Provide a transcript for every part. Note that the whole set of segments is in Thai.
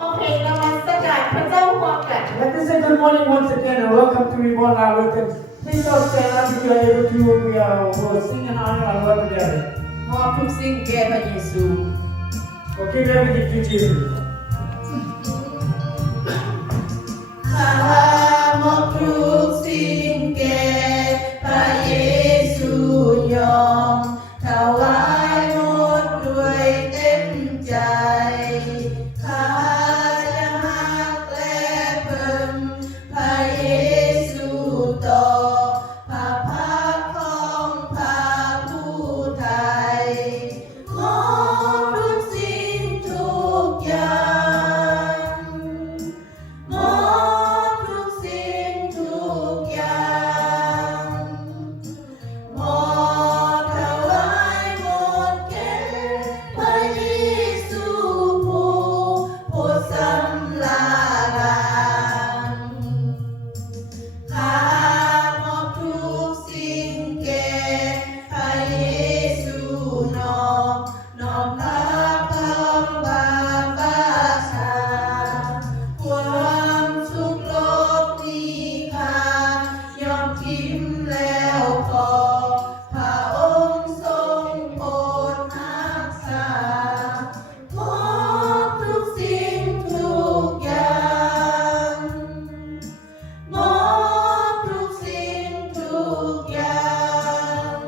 Let us say good morning once again and welcome to Reborn Our Weekend. Please all stand up if you are able to. We will sing and honor our Lord together. มอบทุกสิ่งแก่พระเยซู We'll give everything to Jesus. ข้ามอบทุกสิ่งแก่พระเยซูยอมถวายหมดด้วยเต็มใจข้าจะหักและเพิ่มพระเยซูต่อพระภาคของพระผู้ไทยมอบทุกสิ่งทุกอย่างมอบทุกสิ่งทุกอย่างมอบถวายหมดแก่พระเยซูผู้สำลาลางข้ามอบทุกสิ่งแก่พระเยซูน้อมพระคำบาปาชาความสุขโลกนี้ข้ายอมทิ้งแล้วขอพระองค์ทรงโปรดรักษามอบทุกสิ่งทุกอย่างมอบทุกสิ่งทุกอย่าง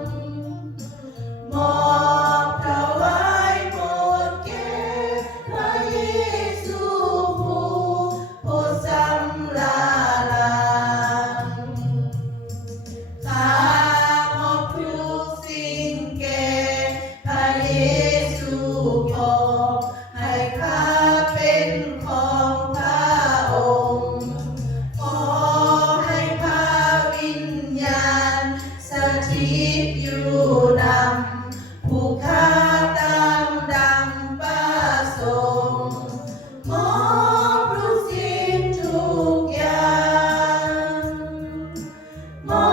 มอบถวายหมดแก่พระเยซูผู้สำลาลางข้ามอบทุกสิ่งแก่พระเยซูขอให้ข้าเป็นของพระองค์ขอให้พระวิญญาณสถิตอยู่นำผู้ข้าตามดังประสงค์มอบทุกสิ่งทุกอย่างมอ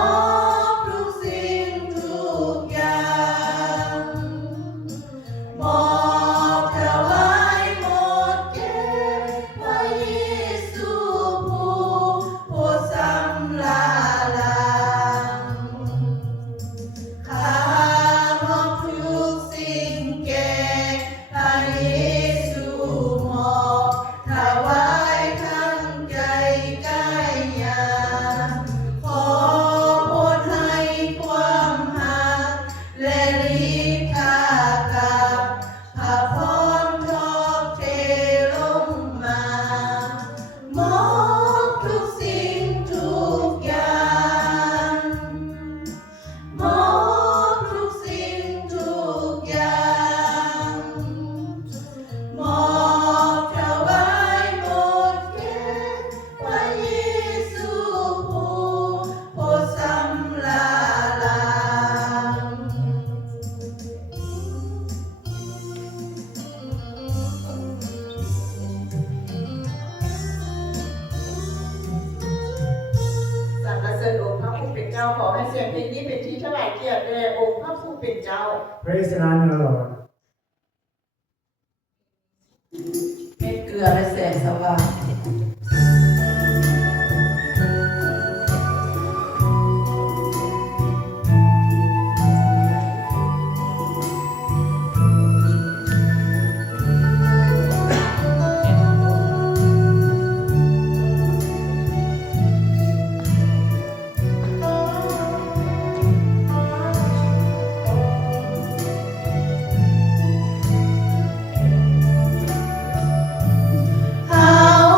บทุกสิ่งทุกอย่างมอบถวายหมดแก่พระเยซูผู้สำลาลางข้ามอบทุกสิ่งแก่พระเยซูมอบถวายทั้งใจกายญาณขอโปรดให้ความหักและฤทธากับพระพรทอบเทลงมามอบทุกสิ่งทุกอย่างมอบทุกสิ่งทุกอย่างมอบถวายหมดแก่พระเยซูผู้สำลาลางสรรเสริญองค์พระผู้เป็นเจ้าขอให้เสียงเพลงนี้เป็นที่ถวายเกียรติแด่องค์พระผู้เป็นเจ้า Praise and honor the Lord. เม็ดเกลือและแสงสว่าง เขา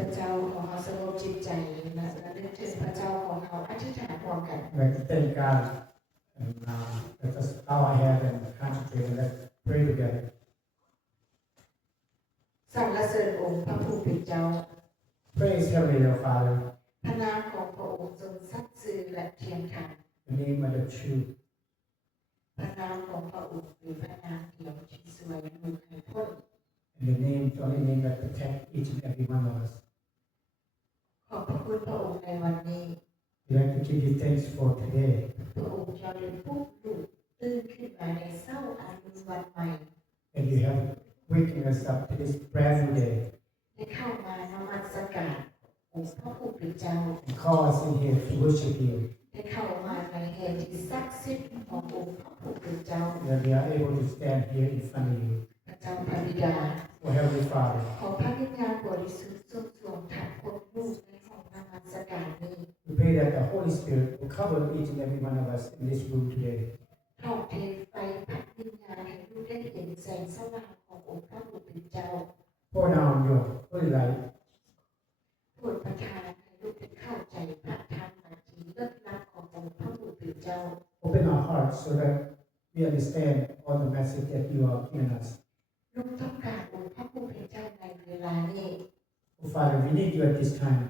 ระเจ้าขอเฮาสงบจิตใจและระลึกถึงพระเจ้าของเฮาอธิษฐานร่วมกัน Let's thank God and let us bow our head and concentrate and let's pray together. สรรเสริญองค์พระผู้เป็นเจ้า Praise Heavenly Father, พระนามของพระองค์ทรงสัตย์ซื่อและเที่ยงธรรม the name of the truth. พระนามของพระองค์คือพระนามเดียวที่สวยงามให้พ้น And the name, the only name that protects each and every one of us. ขอบพระคุณพระองค์ในวันนี้ We like to give you thanks for today. พระองค์จะได้ปลุกลูกตื่นขึ้นมาในเช้าอันเป็นวันใหม่ And you have wakened us up to this brand new day ได้เข้ามานมัสการองค์พระผู้เป็นเจ้า and call us in here to worship you. ได้เข้ามาในแห่งที่ศักดิ์สิทธิ์ขององค์พระผู้เป็นเจ้า That we are able to stand here in front of you. พระเจ้าพระบิดา Oh Heavenly Father, ขอพระวิญญาณบริสุทธิ์ทรงสวมทับคนลูกในห้องนมัสการนี้ we pray that the Holy Spirit will cover each and every one of us in this room today. ทอดเทไฟพระวิญญาณให้ลูกได้เห็นแสงสว่างขององค์พระผู้เป็นเจ้า Pour down your holy light โปรดประทานให้ลูกได้เข้าใจพระธรรมอันที่เลิศล้ำขององค์พระผู้เป็นเจ้า Open our hearts so that we understand all the message that you are giving us. ลูกต้องการองค์พระผู้เป็นเจ้าในเวลานี้ Oh Father, we need you at this time.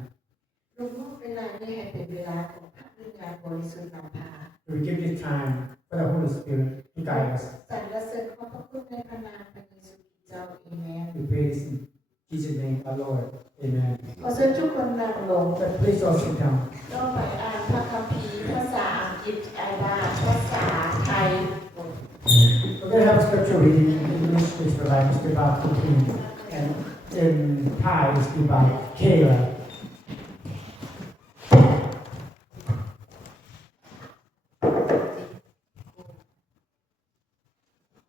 ลูกมอบเวลานี้ให้เป็นเวลาของพระวิญญาณบริสุทธิ์นำพา We give this time for the Holy Spirit to guide us. สรรเสริญขอบพระคุณในพระนามพระเยซูคริสต์เจ้าอาเมน We pray this in Jesus' name, our Lord. Amen. ขอเชิญทุกคนนั่งลง But please all sit down. ต้องไปอ่านพระคัมภีร์ภาษาอังกฤษไอว่าภาษาไทย We're going to have a scripture reading in English, which is by Mr. Bob Kupin, and in Thai, it's by Kayla.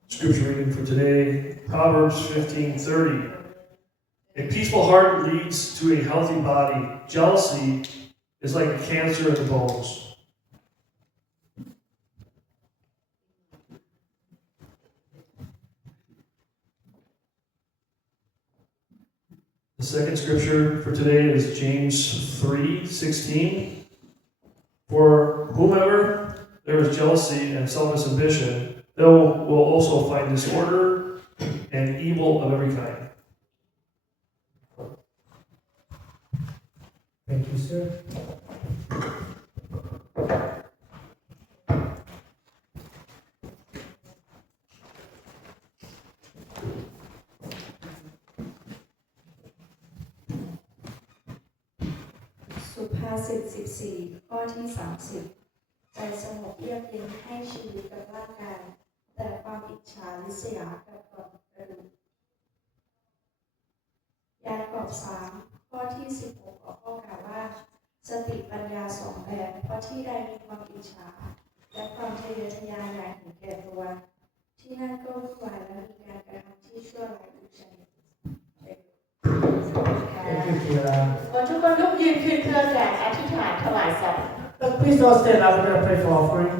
Scripture reading for today, Proverbs 15:30. A peaceful heart leads to a healthy body. Jealousy is like a cancer in the bones. The second scripture for today is James 3:16. For whomever there is jealousy and selfish ambition, they will also find disorder and evil of every kind. Thank you, sir. สุภาษิต14 ข้อที่ 30 ใจสงบเยือกเย็นให้ชีวิตกับร่างกาย แต่ความอิจฉาริษยากับกระดูกยากอบ3 ข้อที่ 16 ออกข้อกล่าวว่า สติปัญญาสองแบบเพราะที่ใดมีความอิจฉาและความทะเยอทะยานอยากเห็นแก่ตัว ที่นั่นก็วุ่นวายและมีการกระทำที่ชั่วร้ายทุกชนิด Thank you, Kayla. ขอทุกคนลุกยืนขึ้นเพื่อการอธิษฐานถวายสัตย์ But please all stand up. We're going to pray for offering.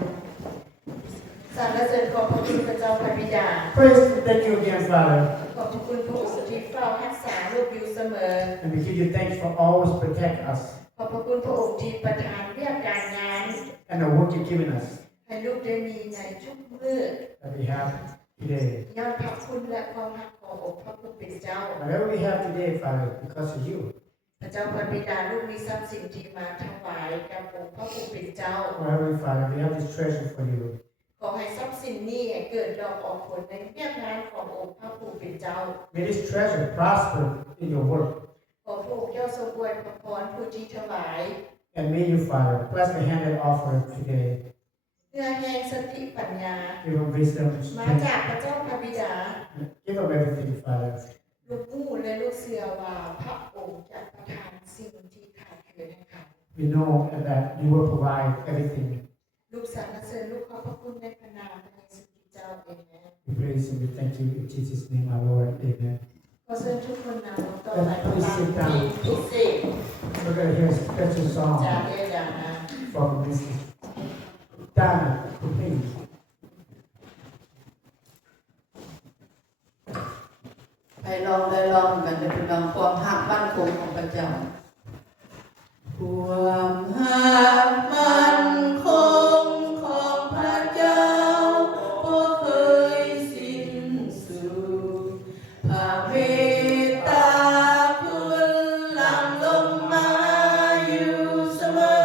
สรรเสริญขอบพระคุณพระเจ้าพระบิดา Praise and thank you again, Father. ขอบพระคุณพระองค์ที่เฝ้ารักษาลูกอยู่เสมอ And we give you thanks for always protect us ขอบพระคุณพระองค์ที่ประทานเรื่องการงาน and the work you've given us ให้ลูกได้มีในทุกมื้อ that we have today. ยอดพระคุณและความรักขององค์พระผู้เป็นเจ้า Whatever we have today, Father, because of you. พระเจ้าพระบิดาลูกมีทรัพย์สินที่มาถวายกับองค์พระผู้เป็นเจ้า Oh, Heavenly Father, we have this treasure for you. ขอให้ทรัพย์สินนี้ให้เกิดดอกออกผลในเรื่องงานขององค์พระผู้เป็นเจ้า May this treasure prosper in your work. ขอพระองค์เจ้าทรงอวยพรผู้ที่ถวาย And may you, Father, bless the hand that offer today. เนื้อแห่งสติปัญญา Give them wisdom, มา strength. จากพระเจ้าพระบิดา Give them everything, Father. ลูกผู้และลูกเสือว่าพระองค์จะประทานสิ่งที่ขาดเกินให้เขา We know that you will provide everything. ลูกสรรเสริญลูกขอบพระคุณในพระนามพระเยซูคริสต์เจ้าเองนะ We praise and we thank you in Jesus' name, our Lord. Amen. ขอเชิญทุกคนนั่งลงต่อไปตามที่พิเศษ We're going to hear a special จาก song เอดานะ from Mrs. Dana Kupin. ไปลองกันจะเป็นลองความหักบ้าน คงของพระเจ้าความหักมันคงของพระเจ้าบ่เคยสิ้นสุดพระเมตตาพื้นหลังลงมาอยู่เสมอ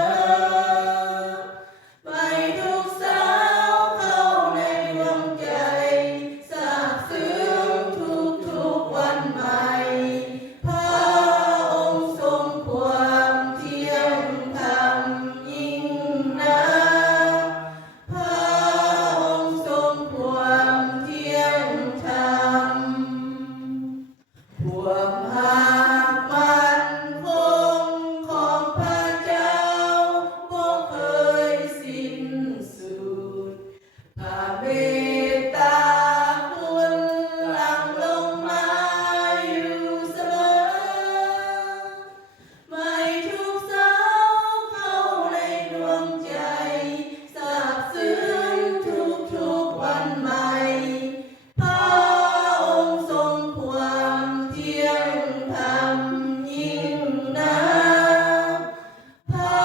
ไม่ทุกสาวเข้าในดวงใจซาบซึ้งทุกวันใหม่พระองค์ทรงความเที่ยงธรรมยิ่งนักพระองค์ทรงความเที่ยงธรรมความหักมันคงของพระเจ้าบ่เคยสิ้นสุดพระเมตตาล้นหลั่งลงมาอยู่เสมอไม่ทุกสาวเข้าในดวงใจซาบซึ้งทุกวันใหม่พระองค์ทรงความเที่ยงธรรมยิ่งนักพระ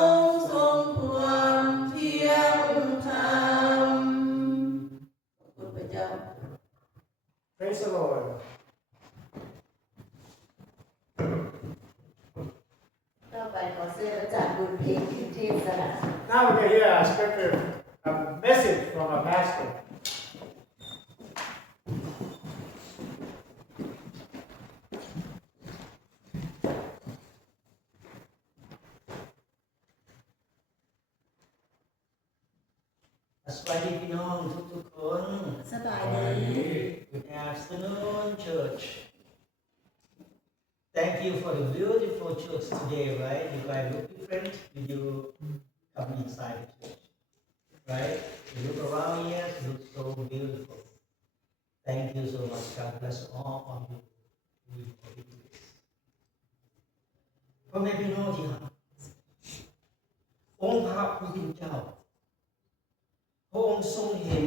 องค์ทรงความเที่ยงธรรมขอบคุณพระเจ้า Praise the Lord. ต่อไปขอเชิญอาจารย์บุญเพ็งขึ้นเทศนา Now we can hear a scripture, a message from a pastor. สวัสดีพี่น้องทุกๆคน สบายดี Good afternoon, church. Thank you for the beautiful church today, right? You guys look different when you come inside the church, right? You look around here, you look so beautiful. Thank you so much. God bless all of you. We will do this. พ่อแม่พี่น้องที่รักองค์พระผู้เป็นเจ้าพระองค์ทรงเห็น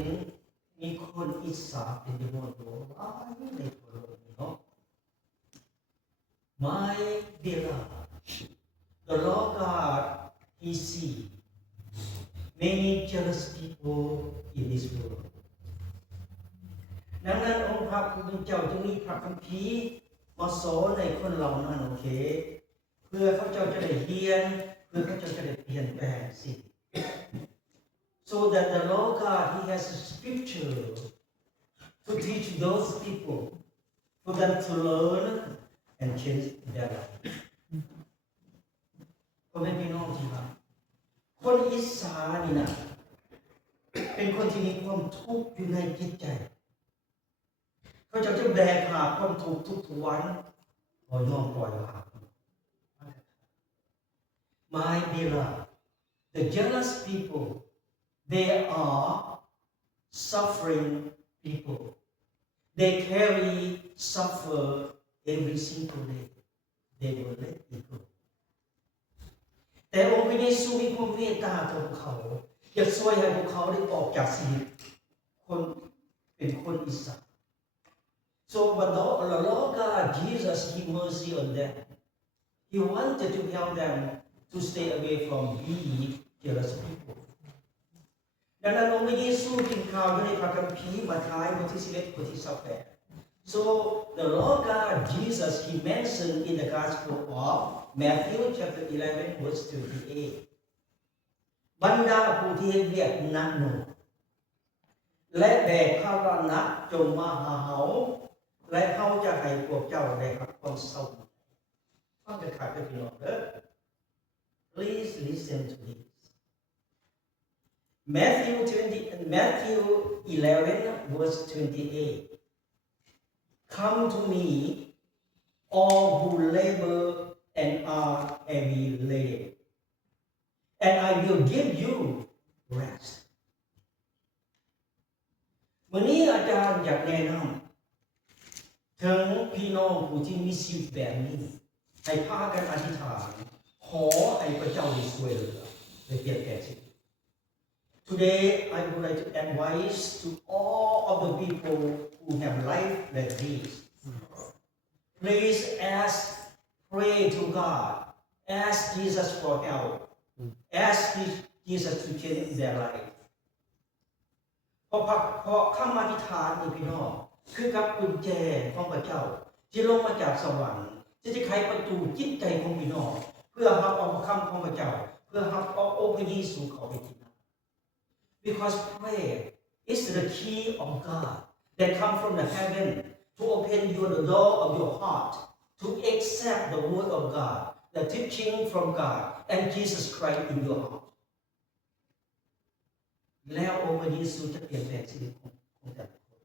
มีคนอิสาเป็นจำนวนมากในทั่วโลกนี้เนาะ My beloved, the Lord God, He sees many jealous people in this world. ดังนั้นองค์พระผู้เป็นเจ้าจึงมีพระคัมภีร์มาสอนในคนเหล่านั้นโอเคเพื่อเขาเจ้าจะได้เรียนเพื่อเขาเจ้าจะได้เปลี่ยนแปลงสิ่งSo that the Lord God, He has a scripture to teach those people for them to learn and change their life. พ่อแม่พี่น้องที่รักคนอิสานี่นะเป็นคนที่มีความทุกข์อยู่ในจิตใจเขาจะแบกหาความทุกข์ทุกวันพอยอมปล่อยวาง My beloved, the jealous people, they are suffering people. They carry suffer every single day. They will let it go. แต่องค์พระเยซูมีความเมตตาต่อพวกเขาอยากช่วยให้พวกเขาได้ออกจากชีวิตคนเป็นคนอิสระ So when the Lord God Jesus He mercy on them. He wanted to help them to stay away from being jealous people. ดังนั้นองค์พระเยซูกินข้าวอยู่ในพระคัมภีร์มัทธิวบทที่11ข้อที่28 So the Lord God Jesus He mentioned in the Gospel of Matthew chapter 11 verse 28 บรรดาผู้ที่เรียกหนักหน่วงและแบกภาระหนักจงมาหาเขาและเขาจะให้พวกเจ้าได้รับความเศร้าฟังเถิดครับพี่น้องเด้อ Please listen to this. Matthew 11 verse 28. Come to me, all who labor and are heavy laden, and I will give you rest. วันนี้อาจารย์อยากแนะนำถึงพี่น้องผู้ที่มีชีวิตแบบนี้ให้พากันอธิษฐานขอให้พระเจ้าได้ช่วยเหลือและเปลี่ยนแปลงชีวิต Today I would like to advise to all of the people who have life like this. Please ask pray to God, ask Jesus for help, ask Jesus to change their life เพราะคำอธิษฐานนี่พี่น้องคือกับกุญแจของพระเจ้าที่ลงมาจากสวรรค์ที่จะไขประตูจิตใจของพี่น้องเพื่อรับเอาคำของพระเจ้าเพื่อรับเอาองค์พระเยซูเข้าไปที่นั่น Because prayer is the key of God that come from the heaven to open the door of your heart to accept the word of God, the teaching from God and Jesus Christ in your heart. แล้วองค์พระเยซูจะเปลี่ยนแปลงชีวิตของแต่ละคน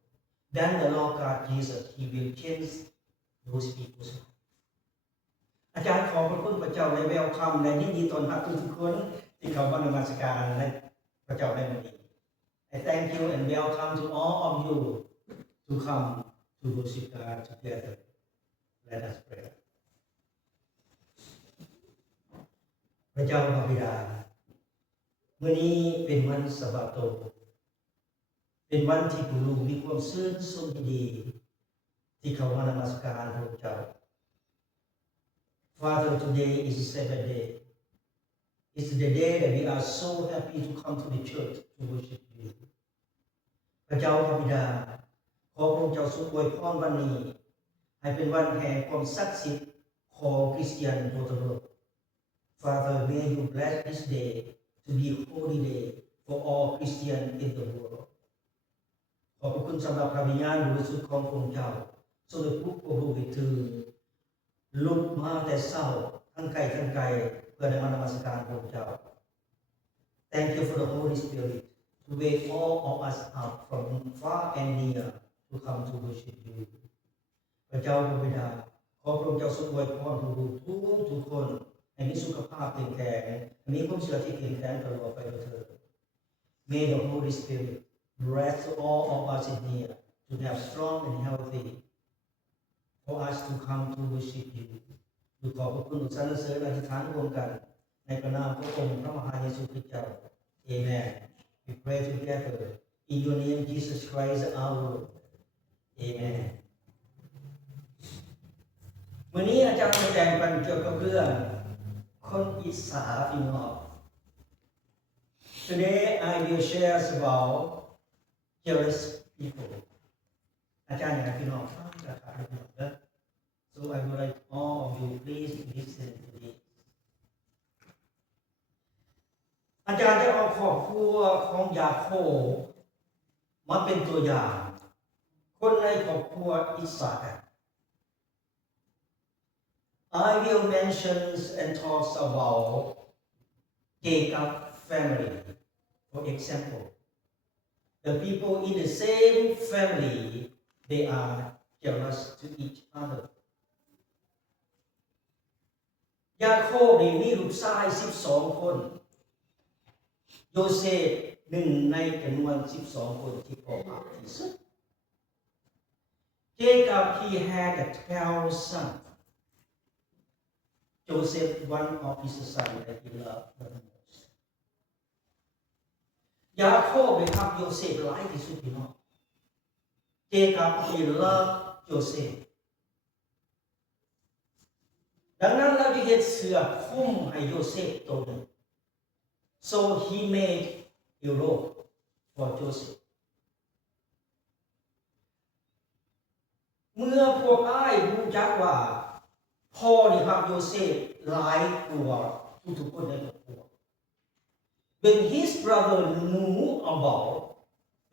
Then the Lord God Jesus He will change those people's life. อาจารย์ขอพระคุณพระเจ้าในแววคำในยินดีต้อนรับทุกคนที่เข้ามานมัสการในพระเจ้าในวันนี้ I thank you and welcome to all of you to come to worship God together. Let us pray. พระเจ้าพระบิดามื้อนี้เป็นวันสะบาโตเป็นวันที่ผู้ลูกมีความชื่นชมดีที่เข้ามานมัสการพระเจ้า Father, today is the Sabbath day. It's the day that we are so happy to come to the church to worship you. พระเจ้าพระบิดาขอพระองค์เจ้าทรงอวยพรวันนี้ให้เป็นวันแห่งความศักดิ์สิทธิ์ของคริสเตียนทั่วโลก Father, may you bless this day to be a holy day for all Christians in the world. ขอบพระคุณสำหรับพระวิญญาณบริสุทธิ์ของพระองค์เจ้าทรงได้ปลุกพวกเราให้ตื่นลุกมาแต่เช้าทั้งไกลทั้งไกลเพื่อได้มานมัสการพระองค์เจ้า Thank you for the Holy Spirit to wake all of us up from far and near to come to worship you. พระเจ้าพระบิดาขอพระองค์เจ้าทรงอวยพรทุกคนให้มีสุขภาพแข็งแรงมีความเชื่อที่แข็งแรงตลอดไปเถิด May the Holy Spirit bless all of us in here to have strong and healthy for us to come to worship you ดูขอบพระคุณสรรเสริญอธิษฐานร่วมกันในพระนามพระองค์พระมหาเยซูคริสต์เจ้า Amen. We pray together in your name Jesus Christ our Lord. Amen. วันนี้อาจารย์จะแบ่งปันเกี่ยวกับเรื่องคนอิสาพี่น้อง Today I will share about jealous people. อาจารย์อยากให้พี่น้องฟังนะครับพี่น้องนะ So I would like all of you please listen to this. อาจารย์จะเอาครอบครัวของยาโคบมาเป็นตัวอย่างคนในครอบครัวอิสราเอล I will mention and talk about Jacob family. For example, the people in the same family, they are jealous to each other. ยาโคบมีลูกชาย12คนโยเซฟหนึ่งในจำนวน12คนที่พ่อรักที่สุด Jacob he had 12 sons. Joseph one of his sons that he loved the most. ยาโคบรักโยเซฟหลายที่สุดพี่น้อง Jacob he loved Joseph. ดังนั้นเราจะเห็นเสื้อคลุมให้โยเซฟตัวหนึ่ง So he made a robe for Joseph. เมื่อพวกอ้ายรู้จักว่าพ่อนี่รักโยเซฟหลายกว่าทุกคนในครอบครัว When his brother knew about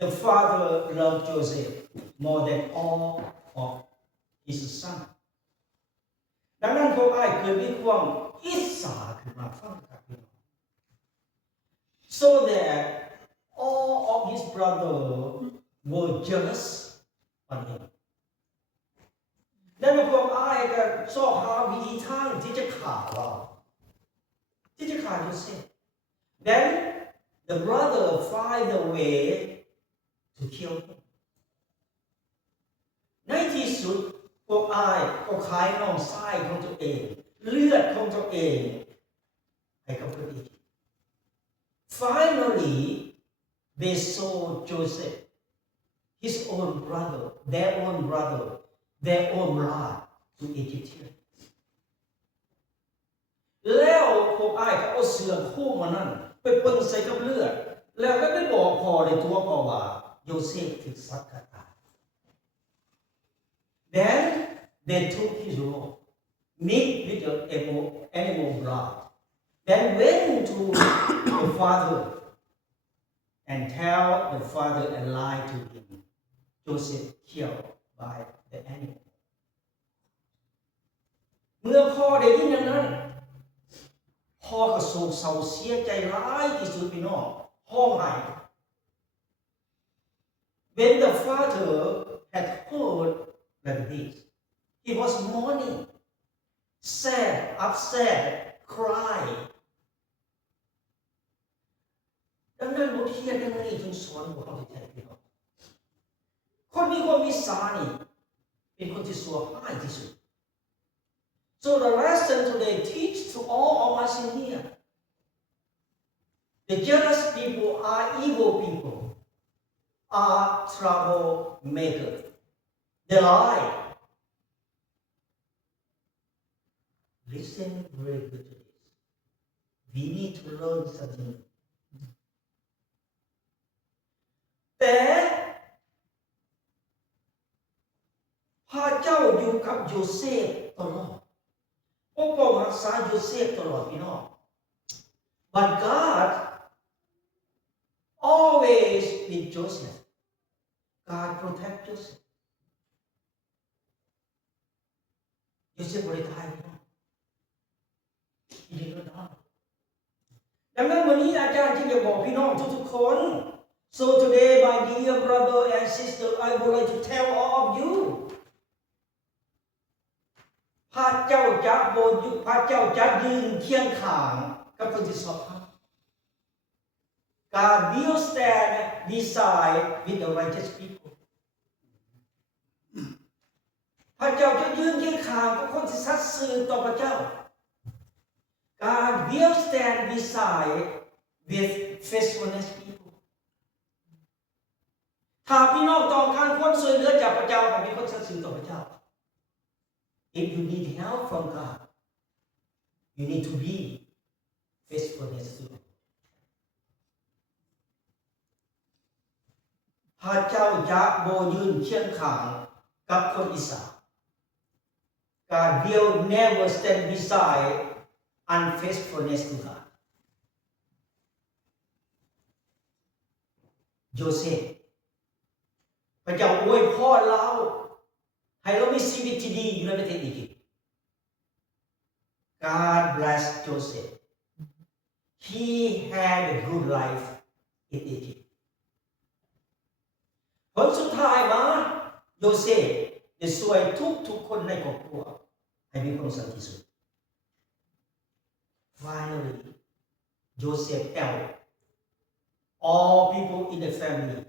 the father loved Joseph more than all of his sons. ดังนั้นพวกอ้ายเกิดมีความอิจฉาขึ้นมาฟังครับพี่น้อง So that all of his brothers were jealous on him. ดังนั้นพวกอ้ายก็ชอบหาวิธีทางที่จะฆ่าเราที่จะฆ่าโยเซฟ Then the brother find a way to kill him. ในที่สุดพวกอ้ายก็ขายน้องชายของตัวเองเลือดของตัวเองให้กับคนอื่น Finally they sold Joseph his own brother their own blood to Egyptians เอาเสือโคกมานั่นไปปนใส่กับเลือดแล้วก็ได้บอกพ่อในตัวพ่อว่าโยเซฟถูกสัตว์กัดตาย Then they took his robe, mix with the animal blood, then went to the father and tell the father and lie to him. Joseph killed by the animal. เมื่อพ่อได้ยินอย่างนั้นพ่อก็โศกเศร้าเสียใจร้ายที่สุดพี่น้องห้องไห้ When the father had heard like this, he was mourning, sad, upset, crying. ดังนั้นบทเรียนในวันนี้จึงสอนพวกเราใจพี่น้องคนมีความวิสานี่เป็นคนที่สัวหายที่สุด So the lesson today teach to all of us in here. The jealous people are evil people, are troublemaker. They lie. Listen very good to this. We need to learn something. แต่พระเจ้าอยู่กับโยเซฟตลอดปกป้องรักษาโยเซฟตลอดพี่น้อง But God always with Joseph. God protect Joseph. โยเซฟบ่ได้ตายพี่น้อง He did not die. ดังนั้นวันนี้อาจารย์จึงจะบอกพี่น้องทุกๆคน So today my dear brother and sister I would like to tell all of you พระเจ้าจะพระเจ้าจะยืนเคียงข้างกับคนที่ชอบธรรม God will stand beside with the righteous people พระเจ้าจะยืนเคียงข้างกับคนที่สัตย์ซื่อต่อพระเจ้า God will stand beside with faithfulness people ถ้าพี่น้องต้องการความช่วยเหลือจากพระเจ้าให้เป็นคนสัตย์ซื่อต่อพระเจ้าIf you need help from God, you need to be faithfulness to God. พระเจ้าจะบ่ยืนเคียงข้างกับคนอิสรา God will never stand beside unfaithfulness to God. Joseph พระเจ้าอวยพรเราให้เรามีชีวิตที่ดีอยู่ในประเทศอียิปต์ God bless Joseph. He had a good life in Egypt. ผลสุดท้ายมาโยเซฟได้ช่วยทุกคนในครอบครัวให้มีความสุขที่สุด Finally, Joseph helped all people in the family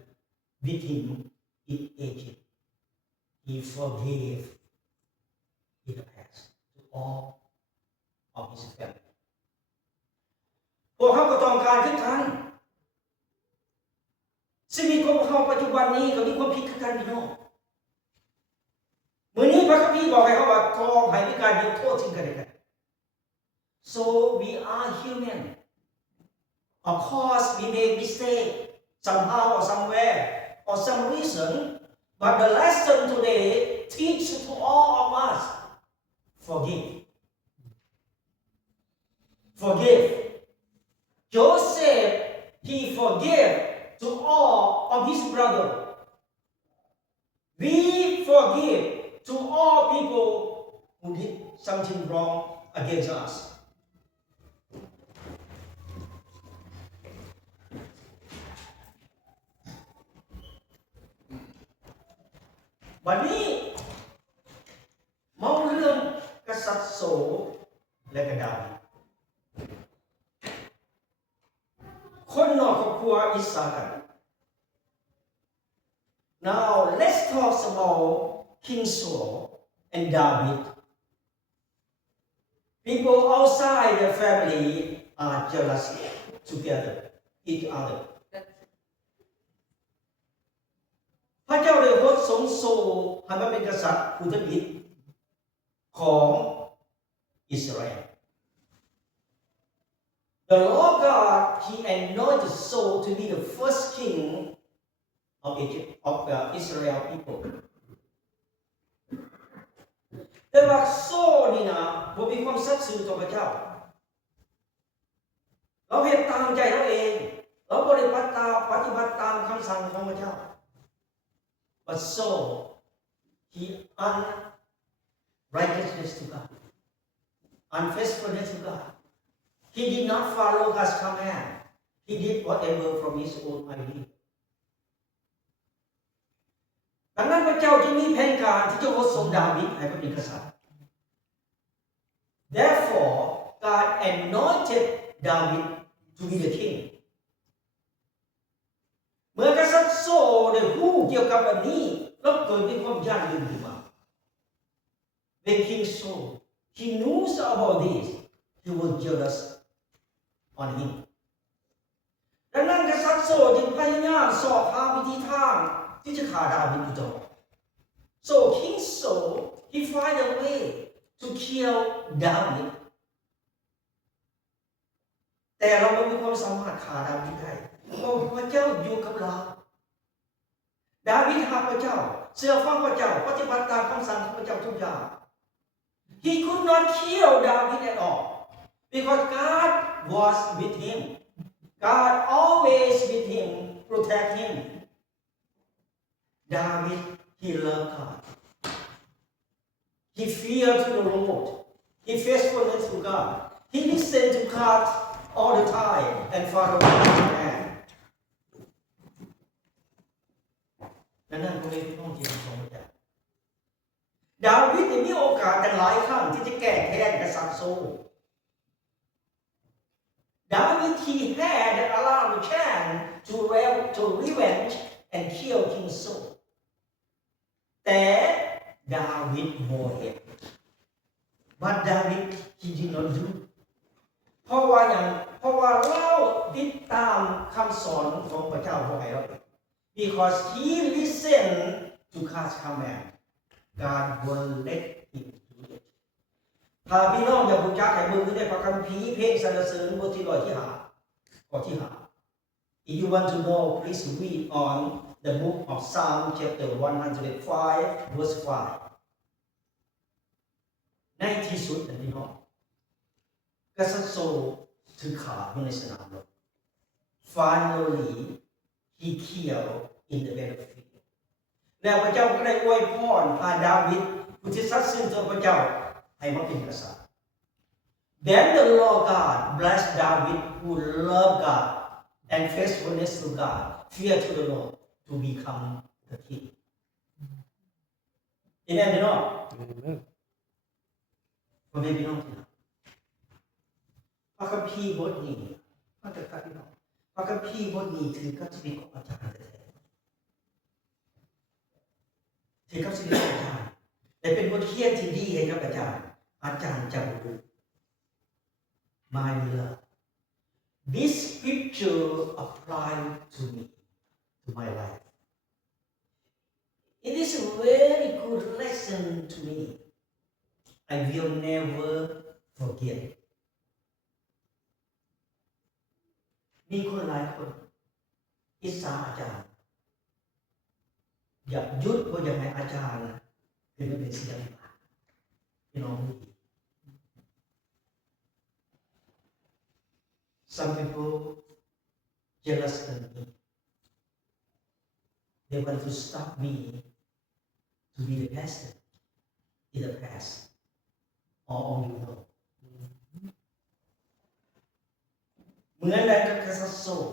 with him in Egypt.He forgave in the past to all of his family. พวกเขาก็ต้องการคือกันชีวิตของพวกเขาปัจจุบันนี้ก็มีความผิดคือกันพี่น้องมื้อนี้พระคัมภีร์บอกให้เขาว่าขอให้มีการยกโทษซึ่งกันและกัน So we are human. Of course we make mistake somehow or somewhere or some reason.But the lesson today teach to all of us, forgive. Forgive. Joseph, he forgave to all of his brother. We forgive to all people who did something wrong against us. วันนี้เมาเรื่องกษัตริย์โสและกระดาษคนนอกครอบครัวอิสราเอล Now let's talk about King Saul and David. People outside the family are jealous together each other.พระเจ้าได้โปรดทรงโซให้มาเป็นกษัตริย์ผู้ทวิตของอิสราเอล The Lord God, He anointed Saul to be the first king of Egypt, of the Israel people. แต่ว่าโซ่นี่นะบ่มีความสัตย์ซื่อต่อพระเจ้าเราเฮ็ดตามใจเราเองเราบ่ได้ปฏิบัติตามคำสั่งของพระเจ้า But Saul, he unrighteousness to God, unfaithfulness to God. He did not follow God's command. He did whatever from his own idea. ดังนั้นพระเจ้าจึงมีแผนการที่จะโหวตส่งดาวิดให้เป็นกษัตริย์ Therefore, God anointed David to be the king. เมื่อกษัตริย์โซลได้รู้เกี่ยวกับอันนี้แล้วเกิดมีความย่านลืมขึ้นมา When King Saul, he knows about this, he was jealous on him. ดังนั้นกษัตริย์โซลจึงพยายามสอบหาวิธีทางที่จะฆ่าดาวิดอยู่ตลอด So King Saul, he find a way to kill David. แต่เราไม่มีความสามารถฆ่าดาวิดได้เพราะพระเจ้าอยู่กับเราดาวิดหาพระเจ้าเชื่อฟังพระเจ้าปฏิบัติตามคำสั่งของพระเจ้าทุกอย่าง He could not kill David at all because God was with him. God always with him, protect him. David, he loved God. He feared to the Lord. He faithfulness to God. He listened to God all the time and followed God's command. นั่นก็เป็นข้อที่ของพระเจ้าดาวิดได้มีโอกาสหลายครั้งที่จะแก้แค้นกษัตริย์โซล David he had a lot of chance to revenge and kill King Saul. แต่ดาวิดบ่เฮ็ด But David he did not do. เพราะว่าเราติดตามคำสอนของพระเจ้าบ่ให้เรา Because he listened to God's command, God will let him do it. ถ้าพี่น้องอยากรู้จักให้เบิ่งในพระคัมภีร์เพลงสรรเสริญบทที่105ข้อที่5 If you want to know, please read on the book of Psalm chapter 105 verse 5. ในที่สุดพี่น้องกษัตริย์โซลถูกฆ่าอยู่ในสนามรบ Finally, he killed in the battlefield. แล้วพระเจ้าก็ได้อวยพรผ่านดาวิดผู้ที่สัตย์ซื่อต่อพระเจ้าให้มาเป็นกษัตริย์ Then the Lord God blessed David who loved God and faithfulness to God, fear to the Lord, to become the king. Amen พี่น้อง Amen. พ่อแม่พี่น้องที่รักพระคัมภีร์บทนี้พระเจ้าข้าพี่น้องพระคัมภีร์บทนี้ถือกับชีวิตของอาจารย์ถือกับชีวิตของอาจารย์แต่เป็นบทเรียนที่ดีให้กับอาจารย์จะรู้ My beloved, this scripture applies to me, to my life. It is a very good lesson to me. I will never forget. มีคนหลายคนอิจฉาอาจารย์อยากยุดว่าอยากให้อาจารย์เป็นศิลปินพี่น้อง Some people jealous of me. They want to stop me to be the pastor in the past. All you know. เหมือนกับกษัตริย์โซล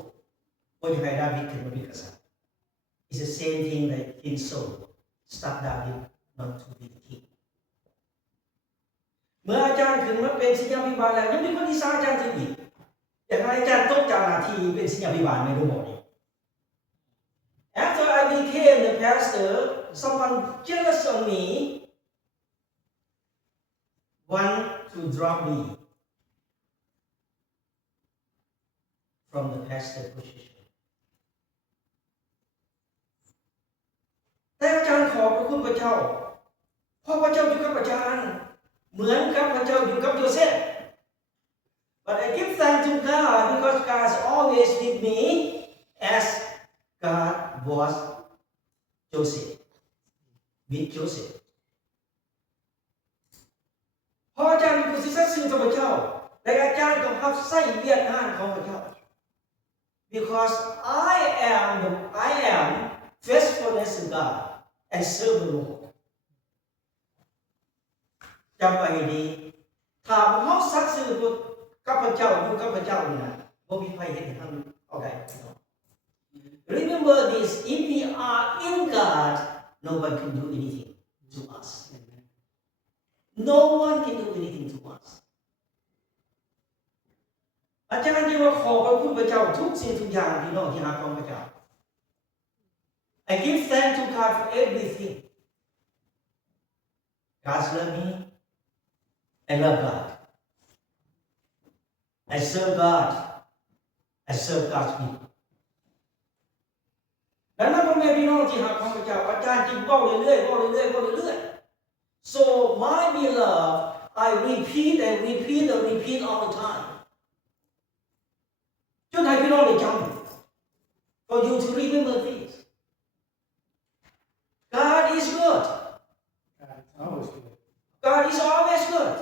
ว่าอยากให้ดาวิดขึ้นมาเป็นกษัตริย์ It's the same thing like King Saul stop David not to be the king. เมื่ออาจารย์ขึ้นมาเป็นศิษยาภิบาลแล้วยังมีคนอิจฉาอาจารย์อีกอยากให้อาจารย์ตกจากหน้าที่เป็นศิษยาภิบาลไม่รู้หมดนี่ After I became the pastor, someone jealous of me want to drop me from the pastor position. แต่อาจารย์ขอบพระคุณพระเจ้าเพราะพระเจ้าอยู่กับอาจารย์เหมือนกับพระเจ้าอยู่กับโยเซฟ But I give thanks to God always with me as God was Joseph with Joseph พออาจารย์มีผู้ศึกษาสื่อต่อพระเจ้าและอาจารย์ก็รับใช้เวียดงานของพระเจ้า because I am faithfulness to God and serve the Lord จำไว้ให้ดีถ้าเฮาสัตย์ซื่อกับพระเจ้าอยู่กับพระเจ้านี่นะบ่มีใครเฮ็ดให้เฮาเอาได้ Remember this if we are in God no one can do anything to us no one can do anything to us อาจารย์ที่ว่าขอบพระคุณพระเจ้าทุกสิ่งทุกอย่างพี่น้องที่รักของพระเจ้า I give thanks to God for everything God loves me I love God I serve God I serve God's people ดังนั้นพ่อแม่พี่น้องที่รักของพระเจ้าอาจารย์จึงเว้าเรื่อยๆ So my beloved I repeat all the time จนให้พี่น้องได้จำ For you to remember this God is good God is always good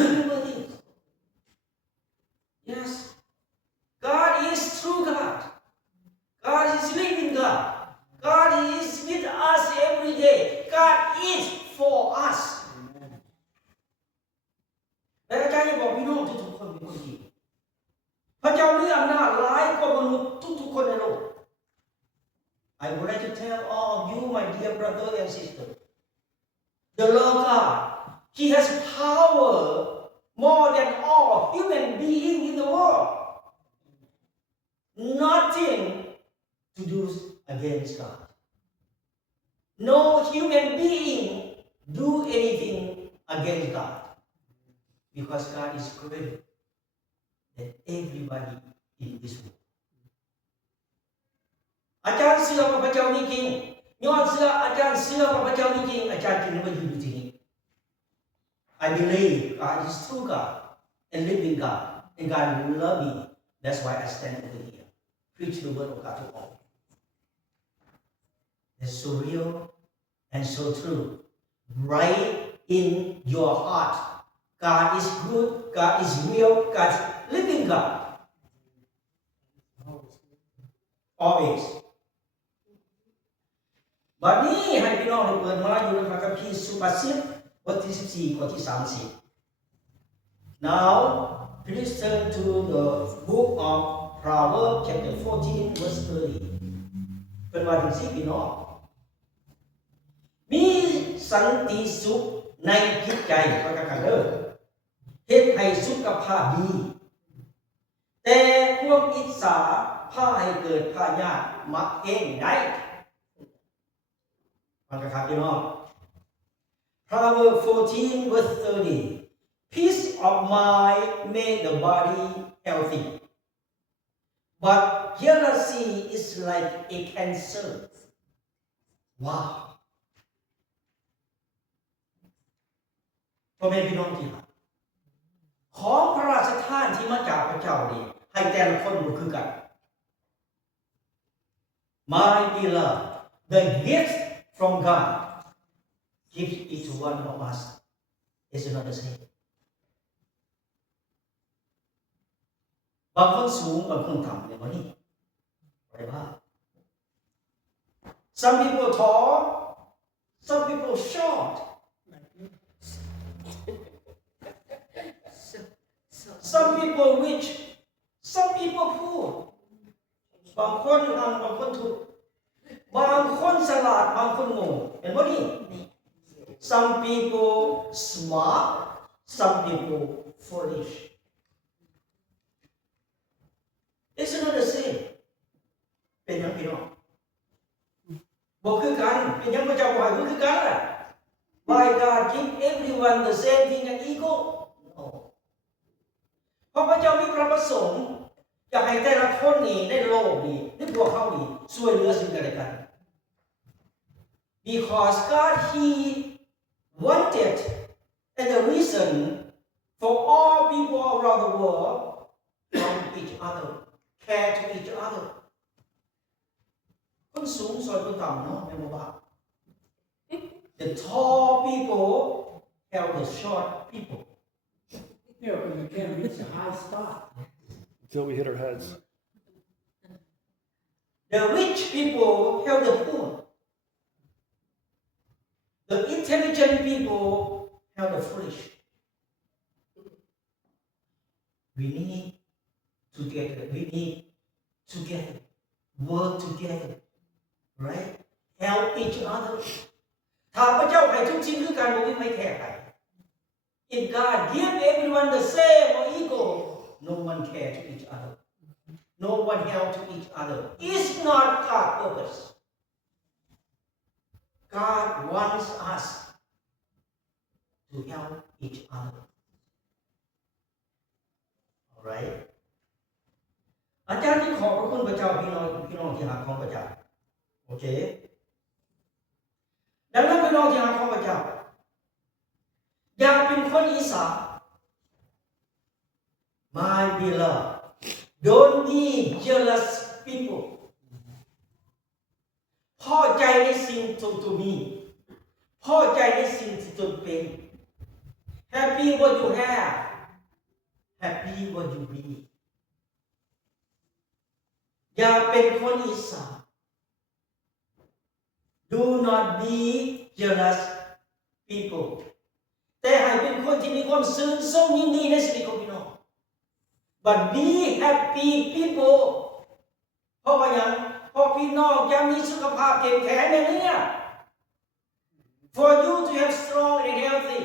Remember this Yes God is true God God is living God God is with us every day God is for us และอาจารย์จะบอกพี่น้องทุกๆคนเป็นคนดีพระเจ้ามีอำนาจหลายกว่ามนุษย์ทุกๆคนในโลก I would like to tell all of you my dear brother and sister the Lord God He has power more than all human beings in the world nothing to do against God no human being do anything against God because God is greater than everybody in this world อาจารย์เชื่อว่าพระเจ้ามีจริงย้อนเชื่ออาจารย์เชื่อว่าพระเจ้ามีจริงอาจารย์จึงมาอยู่ที่นี่ I believe God is true God and living God and God love me that's why I stand over here preach the word of God to all that's so real and so true right in your heart God is good God is real God is living God always บัดนี้ให้พี่น้องได้เปิดมาอยู่ในพระคัมภีร์สุภาษิตบทที่14ข้อที่30 Now please turn to the book of Proverbs chapter 14 verse 30เป็นว่าจังซี่พี่น้องมีสันติสุขในจิตใจก็กะกันเด้อเฮ็ดให้สุขภาพดีแต่ความอิจฉาพาให้เกิดพยาธิมักเองได้ฟังกันครับพี่น้อง Proverbs 14 verse 30 Peace of mind make the body healthy but jealousy is like a cancer Wow พ่อแม่พี่น้องที่รักของพระราชทานที่มาจากพระเจ้านี่ให้แต่ละคนบ่คือกัน My beloved the gift from God gives each one of us is not the same บางคนสูงบางคนต่ำเนี่ยวันนี้อะไรบ้าง Some people tall some people short Some people rich, some people poor. บางคนรวยบางคนทุกข์บางคนฉลาดบางคนโง่เห็นบ่นี่ Some people smart, some people foolish. It's not the same. เป็นหยังพี่น้องบ่คือกันเป็นหยังพระเจ้าบ่ให้บ่คือกันล่ะ Why God give everyone the same thing and equal? No. เพราะพระเจ้ามีพระประสงค์อยากให้แต่ละคนนี้ในโลกนี้ในพวกเขานี้ช่วยเหลือซึ่งกันและกัน Because God He wanted and the reason for all people around the world from each other care to each other คนสูงซอยคนต่ำเนาะแม่นบ่บา The tall people help the short people Yeah, because you can't reach a high spot. Until we hit our heads. The rich people help the poor The intelligent people help the foolish We need together work together right help each other ถ้าพระเจ้าให้ทุกสิ่งคือการบ่มีใครแค่ใคร If God give everyone the same or equal no one care to each other no one help to each other it's not God's purpose God wants us to help each other alright อาจารย์ที่ขอบพระคุณพระเจ้าพี่น้องที่รักของพระเจ้าโอเคดังนั้นพี่น้องที่รักของพระเจ้าอยากเป็นคนอีสาน My beloved don't be jealous people พอใจในสิ่งที่มีพอใจในสิ่งที่ตนเป็น Happy what you have Happy what you be อย่าเป็นคนอีสาน Do not be jealous people แต่ให้เป็นคนที่มีความซื่อทรงยินดีในชีวิตของพี่น้อง But be happy people เพราะว่าอย่างพอพี่น้องจะมีสุขภาพเข้มแข็งในนี้ For you to have strong and healthy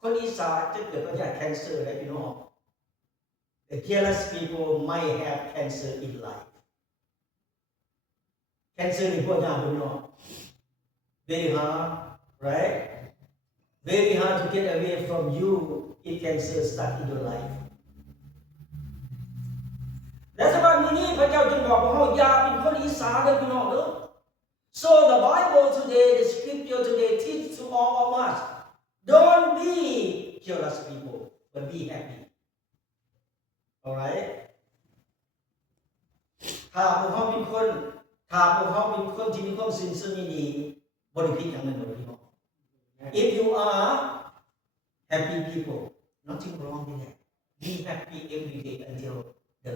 คนอีสานจะเกิดปัญหา cancer ได้พี่น้อง The jealous people might have cancer in life Cancer นี่พวกอย่างพี่น้อง Very hard right Very hard to get away from you if cancer start in your life และสำหรับมื้อนี้พระเจ้าจึงบอกว่าเฮาอย่าเป็นคนอีสานเด้อพี่น้องเด้อ So the Bible today the scripture today teach to all of us don't be jealous people but be happy alright ถ้าพวกเฮาเป็นคนที่มีความซื่อสัตย์ยินดีบ่ได้ผิดอย่างนั้นเลยพี่น้อง If you are happy people nothing wrong with that be happy every day until the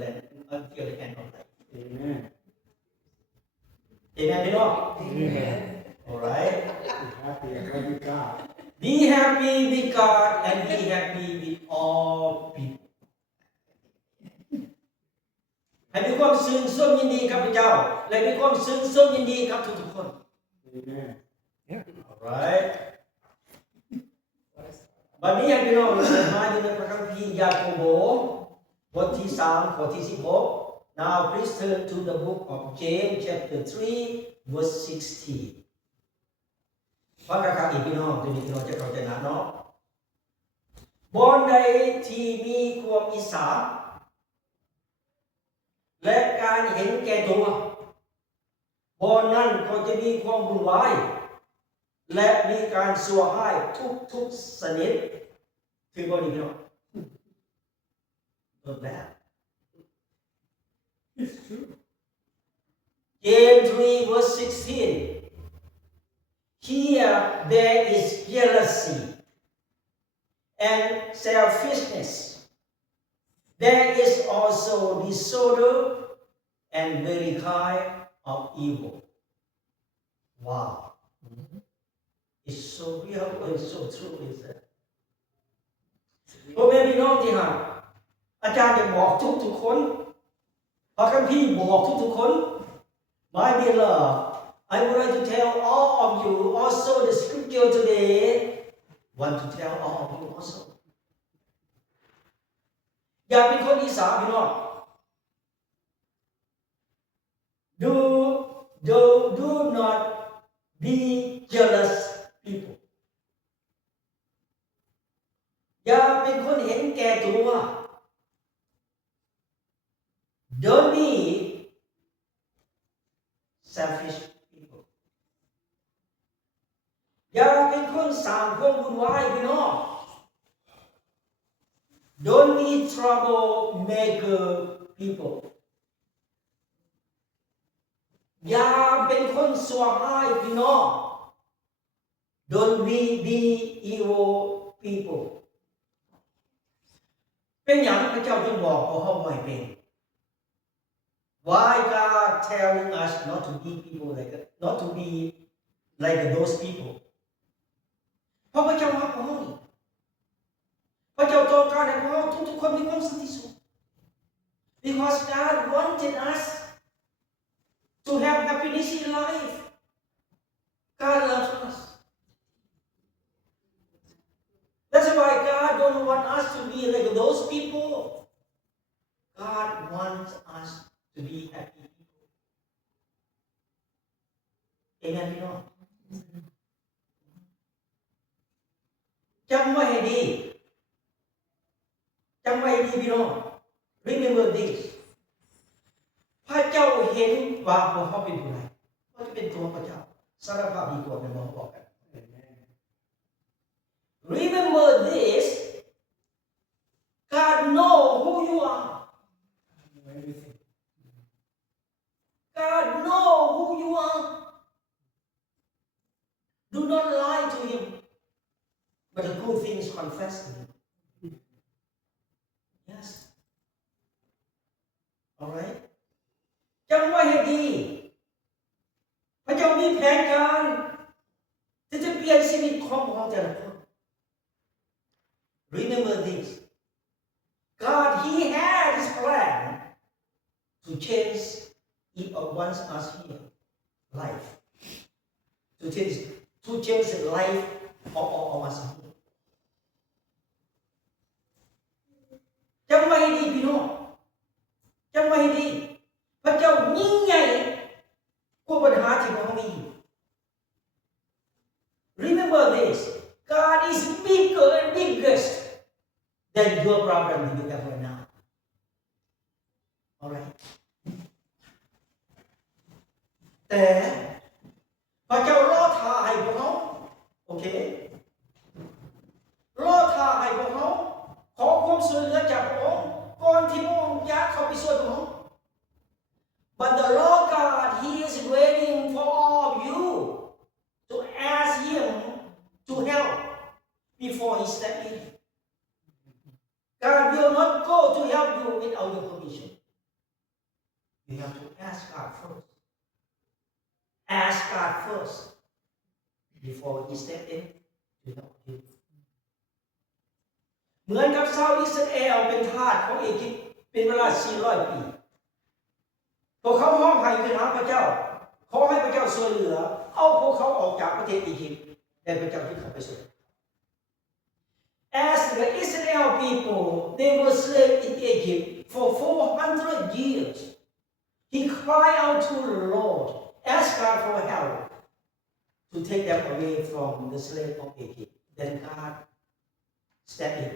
end of life Amen. Amen พี่น้อง Amen. alright Be happy and love you, God. Be happy with God and be happy with all people ให้มีความซึ้งส่วนยินดีกับพระเจ้าและมีความซึ้งส่วนยินดีกับทุกๆคน Amen. alright วันนี้พี่น้องเรามาอยู่ในพระคัมภีร์ยาโคโบบทที่3ข้อที่16 Now please turn to the book of James chapter 3 verse 16ฟังกันอีกพี่น้องจะมีพี่น้องจะเข้าใจนะเนาะบ่ใดที่มีความอิจฉาและการเห็นแก่ตัวบ่นั้นก็จะมีความวุ่นวายและมีการสั่วให้ทุกชนิดถึงบ่นี้พี่น้องจบแล้ว It's true. James 3 verse 16 Here there is jealousy and selfishness There is also disorder and very kind of evil Wow It's so real and so true is that พ่อแม่พี่น้องที่รักอาจารย์จะบอกทุกคนพระคัมภีร์บอกทุกคน My beloved I would like to tell all of you also the scripture today want to tell all of you also อย่าเป็นคนอีสานพี่น้อง Do not be jealous people อย่าเป็นคนเห็นแก่ตัว Don't be selfish people อย่าเป็นคนสร้างความวุ่นวายพี่น้อง Don't be troublemaker people อย่าเป็นคนสัวร้ายพี่น้อง Don't be evil people เป็นอย่างพระเจ้าจึงบอกเอาเฮาบ่ให้เป็น Why God telling us not to be people not to be like those people เพราะพระเจ้ารักเรานี่พระเจ้าต้องการให้เราทุกๆคนมีความสันติสุข Because God wanted us to have happiness in life God loves us That's why God don't want us to be like those people God wants us to be happy people Amen พี่น้องจำไว้ให้ดีพี่น้อง Remember this พระเจ้าเห็นว่าพวกเขาเป็นผู้ใดเขาจะเป็นตัวพระเจ้าสารภาพดีกว่าเป็นบอกกัน Remember this God know who you are God know who you are Do not lie to him but the good things confess to him Yes Alright จำไว้ให้ดีพระเจ้ามีแผนการที่จะเปลี่ยนชีวิตของเราแต่ละคน Remember this God He had His plan to change each of us here life to change the life of all of us here จำไว้ให้ดีพี่น้องจำไว้ให้ดีพระเจ้ายิ่งใหญ่กว่าปัญหาที่เรามี Remember this God is bigger and biggest than your problem that you have right now Alright แต่พระเจ้ารอท่าให้พวกเขาโอเครอท่าให้พวกเขาขอความช่วยเหลือจากพระองค์ก่อนที่พระองค์จะเข้าไปช่วยพวกเขา But the Lord God He is waiting for all of you to ask Him to help before He step in God will not go to help you without your permission You have to ask God first Ask God first before He step in to help you เหมือนกับชาวอิสราเอลเป็นทาสของอียิปต์เป็นเวลา400 ปีพวกเขาร้องไห้ไปหาพระเจ้าขอให้พระเจ้าช่วยเหลือเอาพวกเขาออกจากประเทศอียิปต์แต่พระเจ้าที่เข้าไปช่วย As the Israel people they were slaves in Egypt for 400 years He cried out to the Lord ask God for help to take them away from the slave of Egypt then God stepped in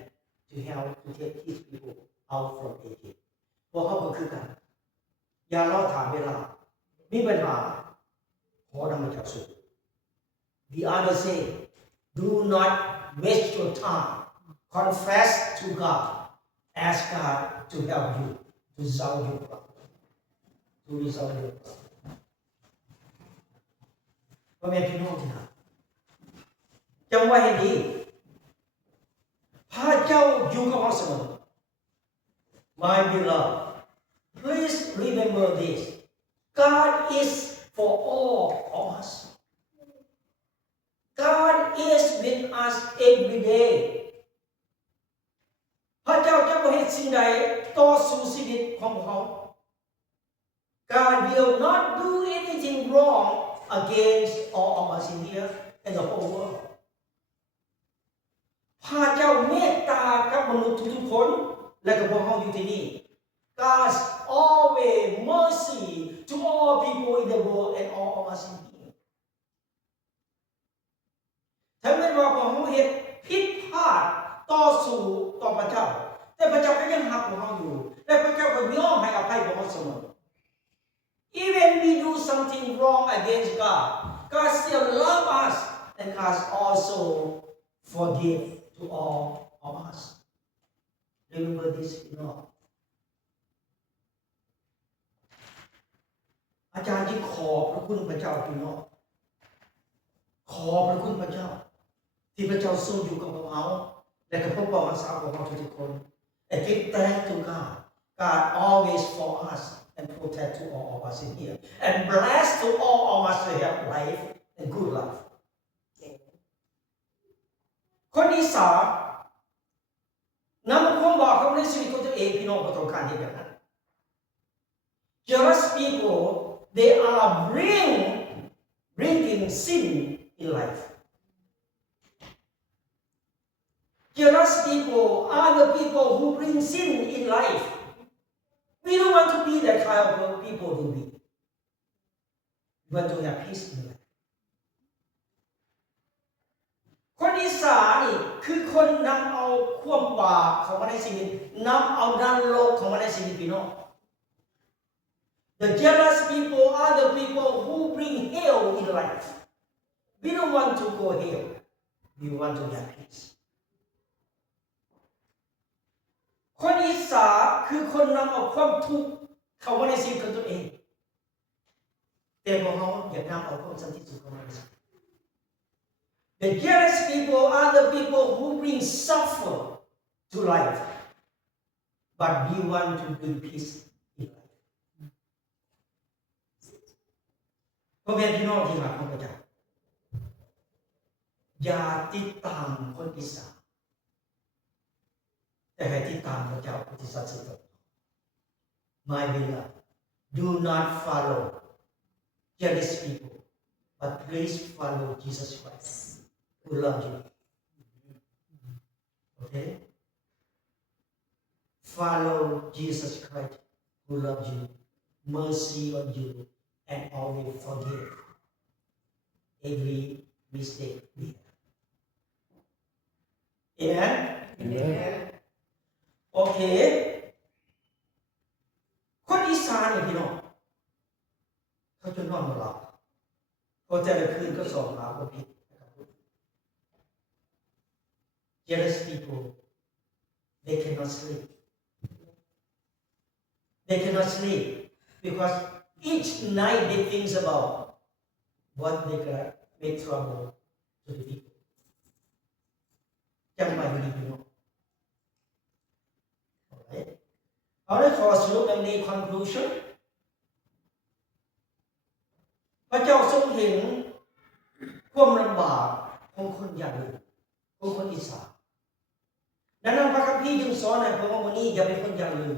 to help to take His people out from Egypt พวกเขาก็คือกันอย่ารอถามเวลามีปัญหาขอนำมาจากสุด The other say do not waste your time confess to God ask God to help you to solve your problem to resolve your problem พ่อแม่พี่น้องที่รักจำไว้ให้ดีพระเจ้าอยู่กับเราเสมอ My beloved Please remember this. God is for all of us. God is with us every day. พระเจ้าจะบ่เฮ็ดสิ่งใดต่อสู้ชีวิตของเขา God will not do anything wrong against all of us in here and the whole world. พระเจ้าเมตตากับมนุษย์ทุกๆคนและกับพวกเราอยู่ที่นี่God's always mercy to all people in the world and all of us in here. ถ้าแม้ว่าพวกเราเฮ็ดผิดพลาดต่อสู้ต่อพระเจ้าแต่พระเจ้าก็ยังรักพวกเราอยู่และพระเจ้าก็ยอมให้อภัยพวกเราเสมอ Even we do something wrong against God, God still love us and God also forgive to all of us. Remember this, you know. อาจารย์ที่ขอบพระคุณพระเจ้าพี่น้องขอบพระคุณพระเจ้าที่พระเจ้าทรงอยู่กับพวกเราและกับพวกเรารักษาพวกเราทุกคน And give thanks to God. God always for us and protect to all of us in here. And bless to all of us to have life and good life. คนที่สามนำความบอกของในชีวิตของตัวเองพี่น้องก็ต้องการที่แบบนั้น Jealous people they are bringing sin in life. Jealous people are the people who bring sin in life. We don't want to be that kind of people, do we? We want to have peace in life. คนที่สามนี่คือคนนำเอาความบาปเข้ามาในชีวิตนำเอานรกเข้ามาในชีวิตพี่น้อง The jealous people are the people who bring hell in life. We don't want to go hell. We want to have peace. คนที่สามคือคนนำเอาความทุกข์เข้ามาในชีวิตของตัวเองแต่พวกเขาอยากนำเอาความสันติสุขเข้ามาในชีวิต The jealous people are the people who bring suffer to life. But we want to bring peace in life. พ่อแม่พี่น้องที่รักของพระเจ้าอย่าติดตามคนที่สามแต่ให้ติดตามพระเจ้าผู้ที่สัตย์ซื่อ My beloved, do not follow jealous people, but please follow Jesus Christ, who loves you. Okay? Follow Jesus Christ, who loves you, mercy on you, and always forgive every mistake we have. Amen? Amen. โอเคคนอีสานเนี่ยพี่น้องเขาจะนอนไม่หลับพอแต่ละคืนก็ส่องหาความผิดนะครับ Jealous people they cannot sleep because each night they think about what they can make trouble to the people จำไว้ดีพี่น้องเอาได้ขอสรุปดังนี้ conclusion พระเจ้าทรงเห็นความลำบากของคนยากจนของคนอีสานดังนั้นพระคัมภีร์จึงสอนให้พวกเราวันนี้อย่าเป็นคนยากจน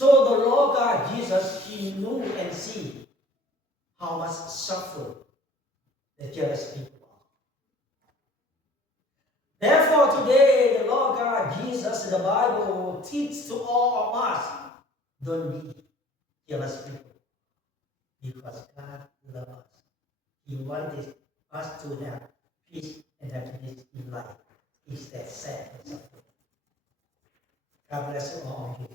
So the Lord God Jesus he knew and see how much suffer the jealous people are.Therefore, today, the Lord God, Jesus, the Bible teach to all of us, don't be jealous people. Because God loves us. He wanted us to have peace and happiness in life. It's that sad and suffering. God bless you all of you.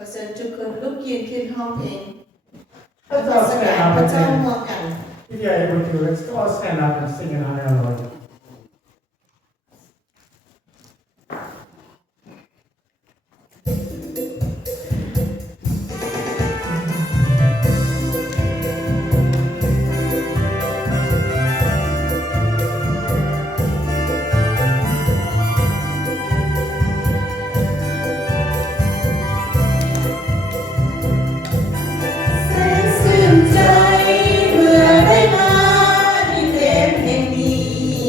ขอเชิญทุกคนลุกยืนขึ้นห้องเพลง Let's all stand up พระเจ้า and ร่วมกัน if you're able to, let's all stand up and sing an honor Lord. Hãy subscribe cho kênh Ghiền Mì Gõ Để không bỏ lỡ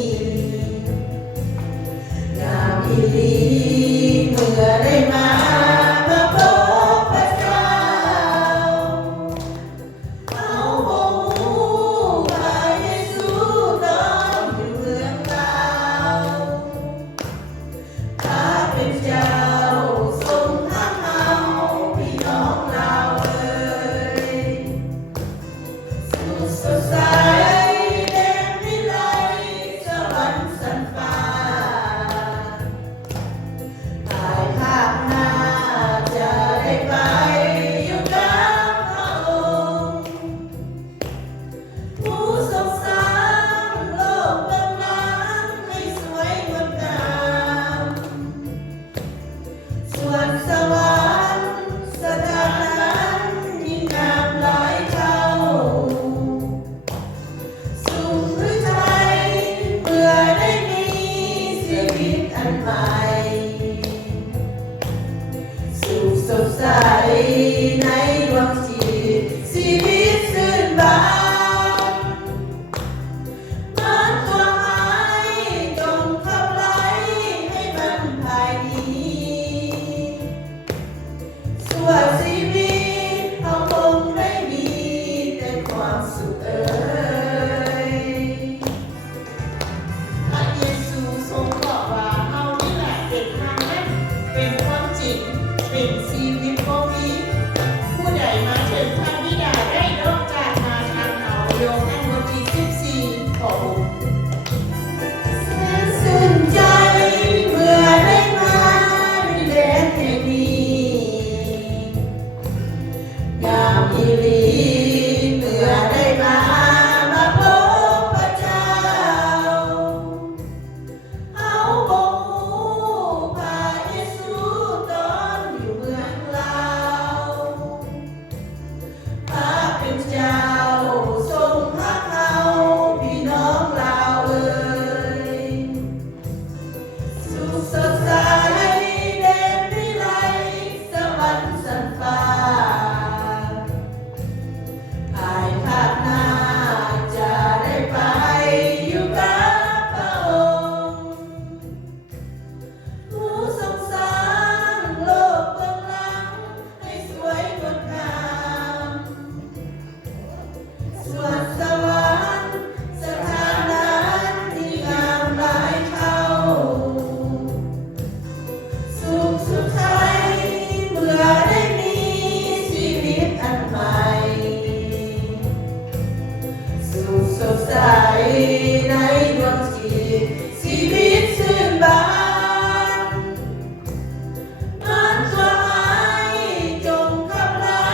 เป็นชีวิตบ่มีผู้ใดมาถึงพระบิดาได้นอกจากมาทางเขาโยฮันบทที่14ข้อ6แสนชื่นใจเมื่อได้มาในแดนแห่งนี้งามอีหลีเมื่อได้มาพบพระเจ้าเอาบ่ฮู้พระเยซูตอนอยู่เมืองลาวพระเป็นเจ้าทรงพระเขาพี่น้องลาวเอ่ยสุขสดใสแดนวิไลสวรรค์สันฟ้าภายภาคหน้าจะได้ไปอยู่กับพระองค์ผู้ทรงสร้างโลกเบื้องหลังให้สวยงดงามส่วนสวรรค์สถานนั้นที่งามหลายเท่าสุขสุดท้ายเมื่อได้มีชีวิตอันใหม่สุขสดใสในดวงจิตชีวิตชื่นบานมันสวายจงขับไล่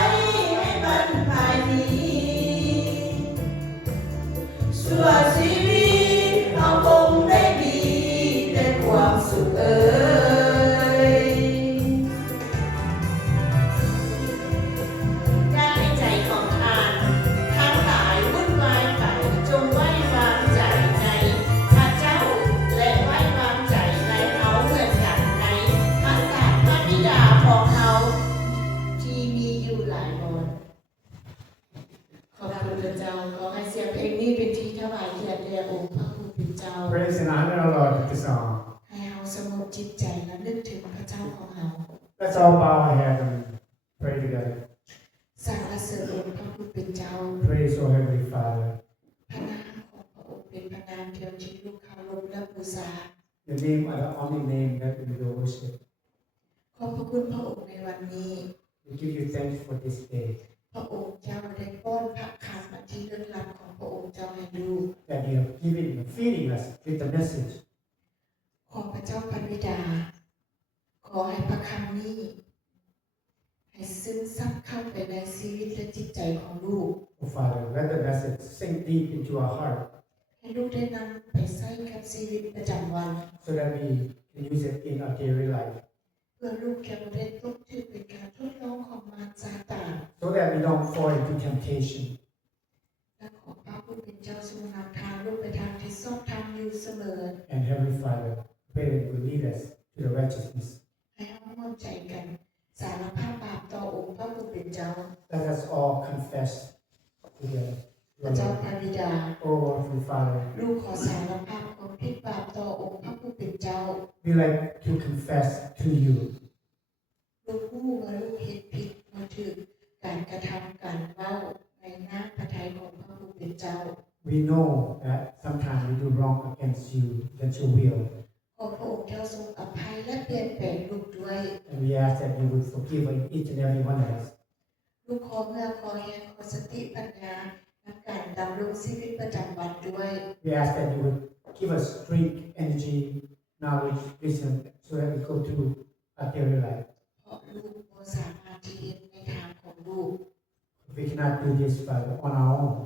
ให้มันภายนี้ชั่วชีวิตเอาคงได้ดีแต่ความสุขเอ่ยได้ใจของท่านทั้งหลายวุ่นวายไปจงไว้วางใจในพระเจ้าและไว้วางใจในเขาเหมือนกันในพระศาสนาบิดาของเขาที่มีอยู่หลายบทขอบคุณพระเจ้าขอให้เสียงเพลงนี้เป็นที่ถวายเกียรติแด่องค์พระผู้เป็นเจ้า Praise and honor our Lord with the song. ให้เราสงบจิตใจและนึกถึงพระเจ้าของเรา Let's all bow our head and pray together. สรรเสริญองค์พระผู้เป็นเจ้า Praise, O Heavenly Father. พระนามของพระองค์เป็นพระนามเดียวที่ลูกเคารพและบูชา Your name are the only name that we will worship. ขอบพระคุณพระองค์ในวันนี้ We give you thanks for this day, พระองค์เจ้าได้ป้อนพระคำอันที่ลึกลับของพระองค์เจ้าให้ดู that you have given and feeding us with the message. ขอพระเจ้าพระบิดา ขอให้พระคำนี้ ให้ซึมซับเข้าไปในชีวิตและจิตใจของลูก Oh Father, let the message sink deep into our heart ให้ลูกได้นำไปใช้กับชีวิตประจำวัน so that we can use it in our daily life, เพื่อลูกจะบ่ได้ตกถึงเป็นการทดลองของมารซาตาน so that we don't fall into temptation. และขอพระผู้เป็นเจ้าทรงนำทางลูกไปทางที่ชอบธรรมอยู่เสมอ And Heavenly Father, pray that you will lead us to the righteousness. ให้เราร่วมใจกัน สารภาพบาปต่อองค์พระผู้เป็นเจ้า Let us all confess together. พระเจ้าพระบิดา Oh Heavenly Father, ลูกขอสารภาพความผิดบาปต่อองค์พระผู้เป็นเจ้า we like to confess to you ลูกรู้ว่าลูกเฮ็ดผิดมาถึงการกระทำการเว้าในน้ำพระทัยของพระผู้เป็นเจ้า We know that sometimes we do wrong against you, against your will. ขอพระองค์เจ้าทรงอภัยและเปลี่ยนแปลงลูกด้วย And we ask that you would forgive each and every one of us. ลูกขอเมื่อขอแห่งขอสติปัญญาในการดำรงชีวิตประจำวันด้วย We ask that you would give us strength, energy, knowledge, wisdom, so that we go through our daily life. เพราะลูกบ่สามารถที่เฮ็ดในทางของลูก We cannot do this, Father, on our own.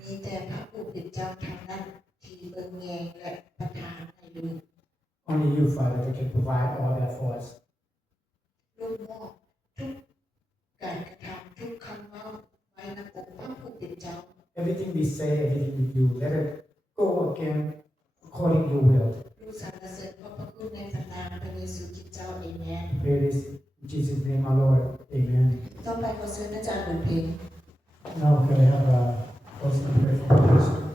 มีแต่พระผู้เป็นเจ้าเท่านั้นที่เบิ่งแยงและประทานให้ลูก Only you, Father, that can provide all that for us. ลูกมอบทุกการกระทำทุกคำเว้าไว้ในองค์พระผู้เป็นเจ้า Everything we say, everything we do, let it go again according to your will. ลูกสรรเสริญขอบพระคุณในพระนามพระเยซูคริสต์เจ้าเอเมน Pray this in Jesus' name, our Lord. Amen. ต่อไปขอเชิญอาจารย์บทเพลง Now we're going to have a closing prayer for the